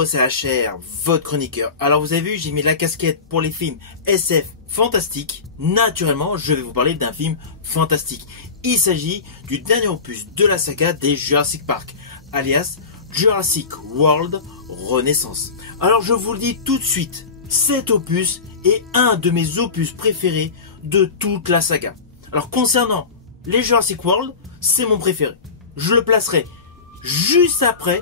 Hello, c'est HR, votre chroniqueur. Alors vous avez vu, j'ai mis la casquette pour les films SF fantastiques. Naturellement, je vais vous parler d'un film fantastique. Il s'agit du dernier opus de la saga des Jurassic Park, alias Jurassic World Renaissance. Alors je vous le dis tout de suite, cet opus est un de mes opus préférés de toute la saga. Alors concernant les Jurassic World, c'est mon préféré. Je le placerai juste après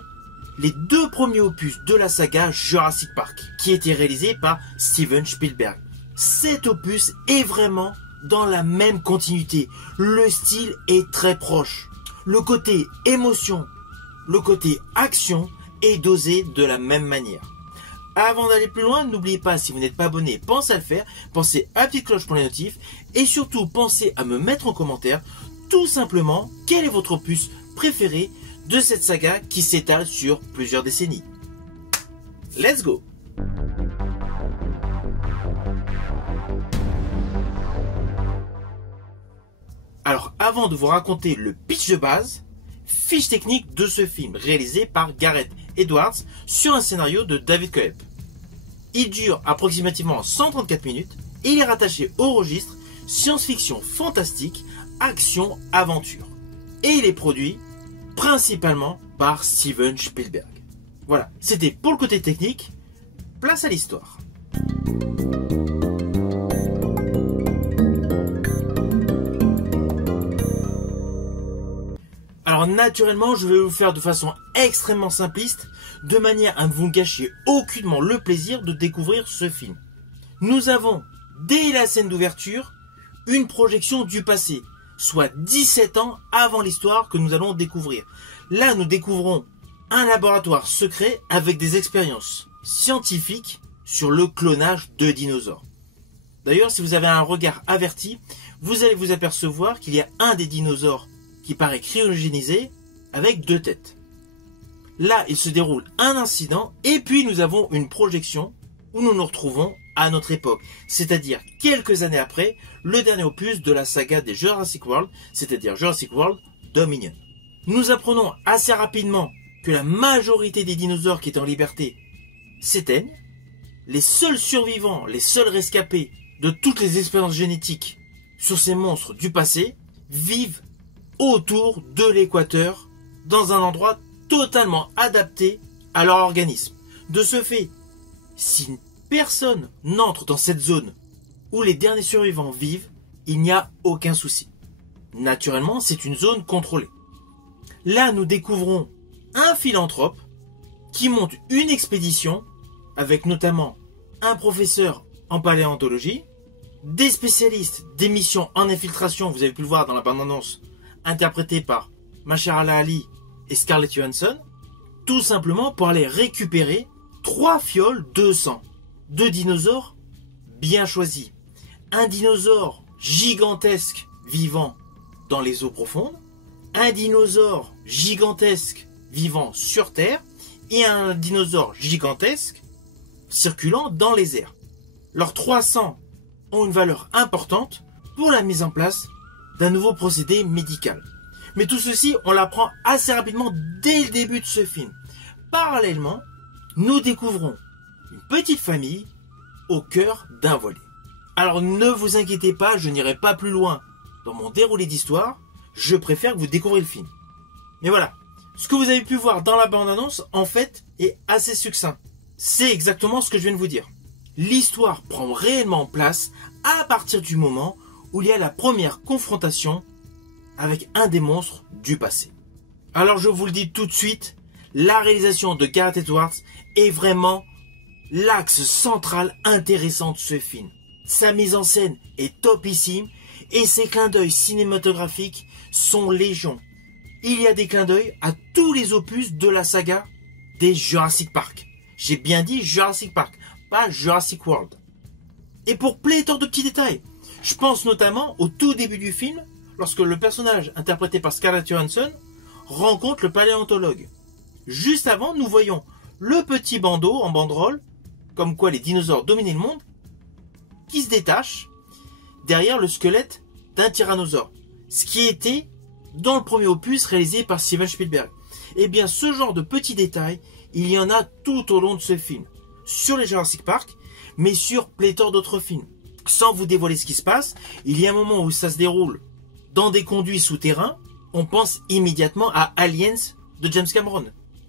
les deux premiers opus de la saga Jurassic Park, qui étaient réalisés par Steven Spielberg. Cet opus est vraiment dans la même continuité. Le style est très proche. Le côté émotion, le côté action est dosé de la même manière. Avant d'aller plus loin, n'oubliez pas, si vous n'êtes pas abonné, pensez à le faire, pensez à la petite cloche pour les notifs, et surtout pensez à me mettre en commentaire, tout simplement, quel est votre opus préféré de cette saga qui s'étale sur plusieurs décennies. Let's go! Alors, avant de vous raconter le pitch de base, fiche technique de ce film, réalisé par Gareth Edwards sur un scénario de David Koepp. Il dure approximativement 134 minutes et il est rattaché au registre science-fiction fantastique, action, aventure. Et il est produit principalement par Steven Spielberg. Voilà, c'était pour le côté technique. Place à l'histoire. Alors naturellement, je vais vous faire de façon extrêmement simpliste, de manière à ne vous gâcher aucunement le plaisir de découvrir ce film. Nous avons, dès la scène d'ouverture, une projection du passé, soit 17 ans avant l'histoire que nous allons découvrir. Là, nous découvrons un laboratoire secret avec des expériences scientifiques sur le clonage de dinosaures. D'ailleurs, si vous avez un regard averti, vous allez vous apercevoir qu'il y a un des dinosaures qui paraît cryogénisé avec deux têtes. Là, il se déroule un incident et puis nous avons une projection où nous nous retrouvons à notre époque, c'est-à-dire quelques années après le dernier opus de la saga des Jurassic World, c'est-à-dire Jurassic World Dominion. Nous apprenons assez rapidement que la majorité des dinosaures qui étaient en liberté s'éteignent. Les seuls survivants, les seuls rescapés de toutes les expériences génétiques sur ces monstres du passé vivent autour de l'équateur, dans un endroit totalement adapté à leur organisme. De ce fait, si personne n'entre dans cette zone où les derniers survivants vivent, il n'y a aucun souci. Naturellement, c'est une zone contrôlée. Là, nous découvrons un philanthrope qui monte une expédition avec notamment un professeur en paléontologie, des spécialistes des missions en infiltration, vous avez pu le voir dans la bande-annonce, interprétés par Mahershala Ali et Scarlett Johansson, tout simplement pour aller récupérer 3 fioles de sang de dinosaures bien choisis. Un dinosaure gigantesque vivant dans les eaux profondes, un dinosaure gigantesque vivant sur Terre et un dinosaure gigantesque circulant dans les airs. Leurs 3 sangs ont une valeur importante pour la mise en place d'un nouveau procédé médical. Mais tout ceci, on l'apprend assez rapidement dès le début de ce film. Parallèlement, nous découvrons une petite famille au cœur d'un voilier. Alors ne vous inquiétez pas, je n'irai pas plus loin dans mon déroulé d'histoire, je préfère que vous découvriez le film. Mais voilà, ce que vous avez pu voir dans la bande-annonce, en fait, est assez succinct. C'est exactement ce que je viens de vous dire. L'histoire prend réellement place à partir du moment où il y a la première confrontation avec un des monstres du passé. Alors je vous le dis tout de suite, la réalisation de Gareth Edwards est vraiment l'axe central intéressant de ce film. Sa mise en scène est topissime et ses clins d'œil cinématographiques sont légion. Il y a des clins d'œil à tous les opus de la saga des Jurassic Park. J'ai bien dit Jurassic Park, pas Jurassic World. Et pour pléthore de petits détails, je pense notamment au tout début du film, lorsque le personnage interprété par Scarlett Johansson rencontre le paléontologue. Juste avant, nous voyons le petit bandeau en banderole, comme quoi les dinosaures dominaient le monde, qui se détache derrière le squelette d'un tyrannosaure. Ce qui était dans le premier opus réalisé par Steven Spielberg. Et bien ce genre de petits détails, il y en a tout au long de ce film. Sur les Jurassic Park, mais sur pléthore d'autres films. Sans vous dévoiler ce qui se passe, il y a un moment où ça se déroule dans des conduits souterrains, on pense immédiatement à Aliens de James Cameron.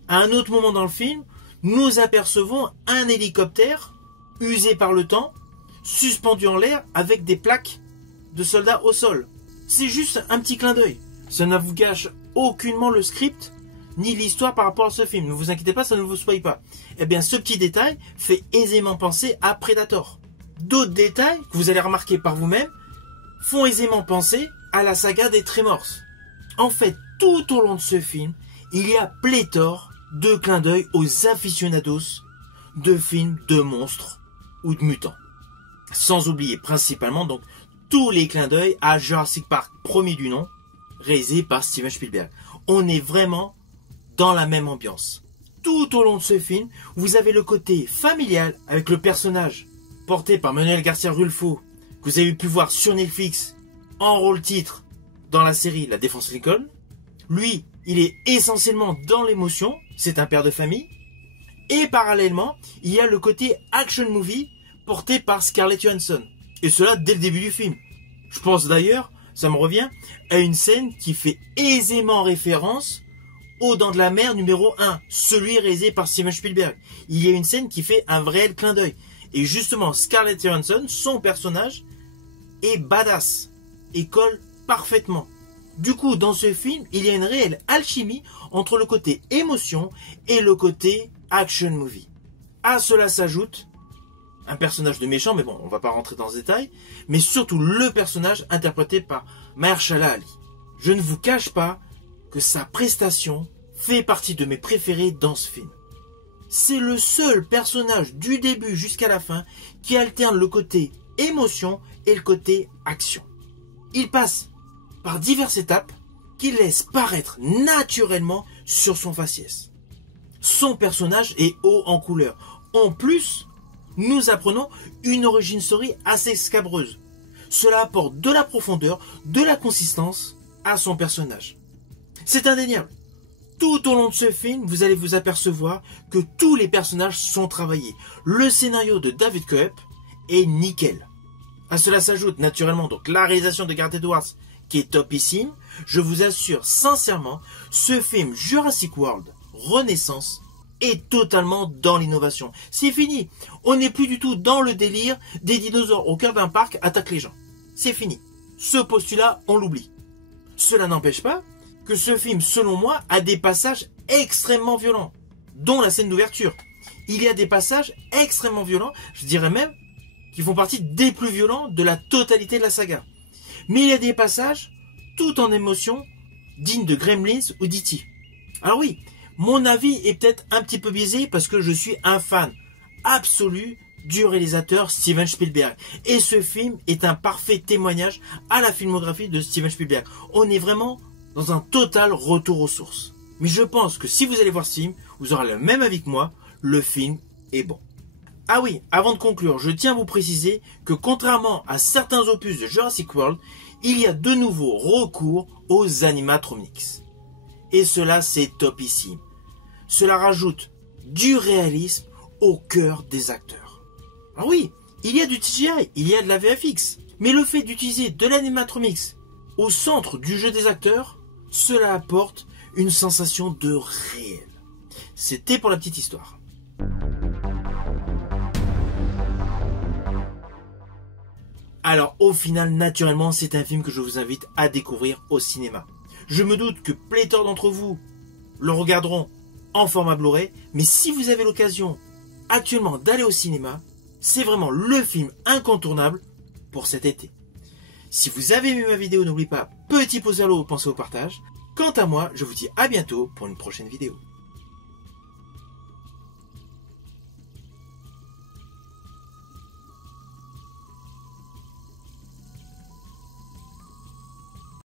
À un autre moment dans le film, nous apercevons un hélicoptère usé par le temps, suspendu en l'air avec des plaques de soldats au sol. C'est juste un petit clin d'œil. Ça ne vous gâche aucunement le script ni l'histoire par rapport à ce film. Ne vous inquiétez pas, ça ne vous spoile pas. Eh bien, ce petit détail fait aisément penser à Predator. D'autres détails que vous allez remarquer par vous-même font aisément penser à la saga des Tremors. En fait, tout au long de ce film, il y a pléthore de clins d'œil aux aficionados de films de monstres ou de mutants. Sans oublier principalement donc tous les clins d'œil à Jurassic Park, premier du nom, réalisé par Steven Spielberg. On est vraiment dans la même ambiance. Tout au long de ce film, vous avez le côté familial avec le personnage porté par Manuel Garcia Rulfo, que vous avez pu voir sur Netflix en rôle titre dans la série La Défense Lincoln. Lui, il est essentiellement dans l'émotion, c'est un père de famille. Et parallèlement, il y a le côté action movie porté par Scarlett Johansson. Et cela dès le début du film. Je pense d'ailleurs, ça me revient, à une scène qui fait aisément référence aux Dents de la Mer numéro 1, celui réalisé par Steven Spielberg. Il y a une scène qui fait un vrai clin d'œil. Et justement, Scarlett Johansson, son personnage, est badass et colle parfaitement. Du coup, dans ce film, il y a une réelle alchimie entre le côté émotion et le côté action movie. À cela s'ajoute un personnage de méchant, mais bon, on va pas rentrer dans ce détail, mais surtout le personnage interprété par Mahershala Ali. Je ne vous cache pas que sa prestation fait partie de mes préférés dans ce film. C'est le seul personnage du début jusqu'à la fin qui alterne le côté émotion et le côté action. Il passe par diverses étapes qu'il laisse paraître naturellement sur son faciès. Son personnage est haut en couleur. En plus, nous apprenons une origin story assez scabreuse. Cela apporte de la profondeur, de la consistance à son personnage. C'est indéniable. Tout au long de ce film, vous allez vous apercevoir que tous les personnages sont travaillés. Le scénario de David Koepp est nickel. À cela s'ajoute naturellement donc la réalisation de Gareth Edwards qui est topissime. Je vous assure sincèrement, ce film Jurassic World Renaissance est totalement dans l'innovation. C'est fini. On n'est plus du tout dans le délire des dinosaures au cœur d'un parc attaquent les gens. C'est fini. Ce postulat, on l'oublie. Cela n'empêche pas que ce film, selon moi, a des passages extrêmement violents, dont la scène d'ouverture. Il y a des passages extrêmement violents, je dirais même, qui font partie des plus violents de la totalité de la saga. Mais il y a des passages, tout en émotion, dignes de Gremlins ou d'E.T. Alors oui, mon avis est peut-être un petit peu biaisé parce que je suis un fan absolu du réalisateur Steven Spielberg. Et ce film est un parfait témoignage à la filmographie de Steven Spielberg. On est vraiment dans un total retour aux sources. Mais je pense que si vous allez voir ce film, vous aurez le même avis que moi, le film est bon. Ah oui, avant de conclure, je tiens à vous préciser que contrairement à certains opus de Jurassic World, il y a de nouveau recours aux animatronics. Et cela, c'est topissime. Cela rajoute du réalisme au cœur des acteurs. Ah oui, il y a du CGI, il y a de la VFX. Mais le fait d'utiliser de l'animatronics au centre du jeu des acteurs, cela apporte une sensation de réel. C'était pour la petite histoire. Alors au final, naturellement, c'est un film que je vous invite à découvrir au cinéma. Je me doute que pléthore d'entre vous le regarderont en format Blu-ray, mais si vous avez l'occasion actuellement d'aller au cinéma, c'est vraiment le film incontournable pour cet été. Si vous avez aimé ma vidéo, n'oubliez pas, petit pouce vers le haut, pensez au partage. Quant à moi, je vous dis à bientôt pour une prochaine vidéo.